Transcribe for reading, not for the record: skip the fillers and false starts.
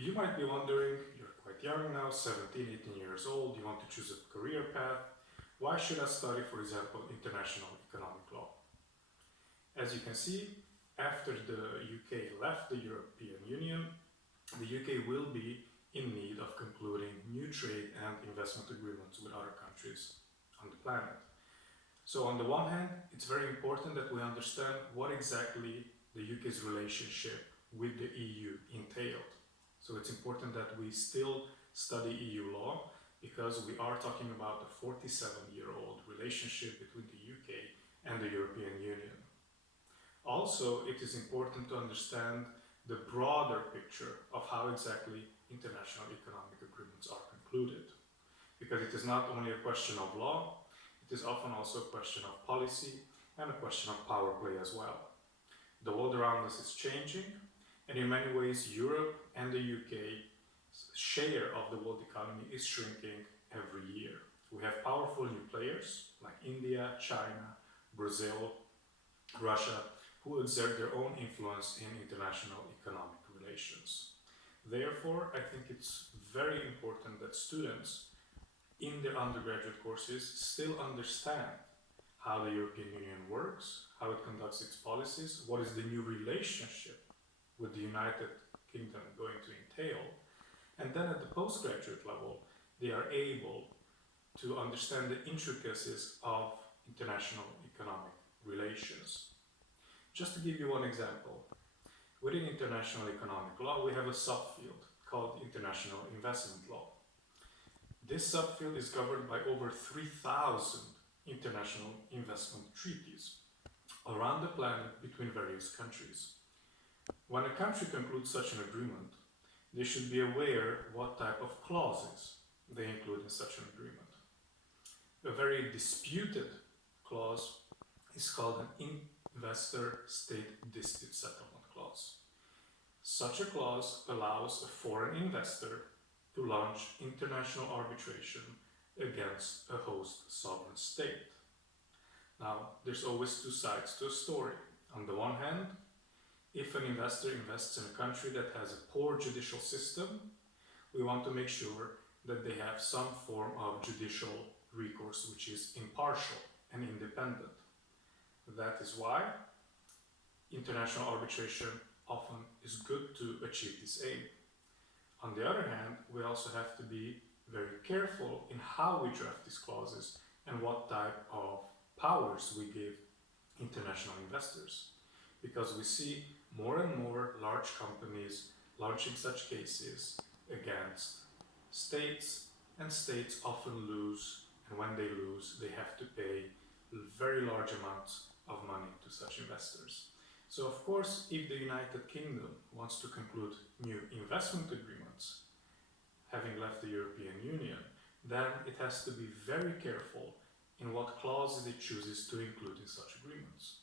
You might be wondering, you're quite young now, 17, 18 years old, you want to choose a career path. Why should I study, for example, international economic law? As you can see, after the UK left the European Union, the UK will be in need of concluding new trade and investment agreements with other countries on the planet. So on the one hand, it's very important that we understand what exactly the UK's relationship with the EU entailed. So it's important that we still study EU law because we are talking about a 47-year-old relationship between the UK and the European Union. Also, it is important to understand the broader picture of how exactly international economic agreements are concluded. Because it is not only a question of law, it is often also a question of policy and a question of power play as well. The world around us is changing, and in many ways Europe and the UK's share of the world economy is shrinking every year. We have powerful new players like India, China, Brazil, Russia, who exert their own influence in international economic relations. Therefore, I think it's very important that students in their undergraduate courses still understand how the European Union works, how it conducts its policies, what is the new relationship with the United Kingdom going to entail, and then at the postgraduate level, they are able to understand the intricacies of international economic relations. Just to give you one example, within international economic law, we have a subfield called international investment law. This subfield is governed by over 3,000 international investment treaties around the planet between various countries. When a country concludes such an agreement, they should be aware what type of clauses they include in such an agreement. A very disputed clause is called an investor-state dispute settlement clause. Such a clause allows a foreign investor to launch international arbitration against a host sovereign state. Now, there's always two sides to a story. On the one hand, if an investor invests in a country that has a poor judicial system, we want to make sure that they have some form of judicial recourse which is impartial and independent. That is why international arbitration often is good to achieve this aim. On the other hand, we also have to be very careful in how we draft these clauses and what type of powers we give international investors. Because we see more and more large companies launching such cases against states, and states often lose, and when they lose, they have to pay very large amounts of money to such investors. So of course, if the United Kingdom wants to conclude new investment agreements, having left the European Union, then it has to be very careful in what clauses it chooses to include in such agreements.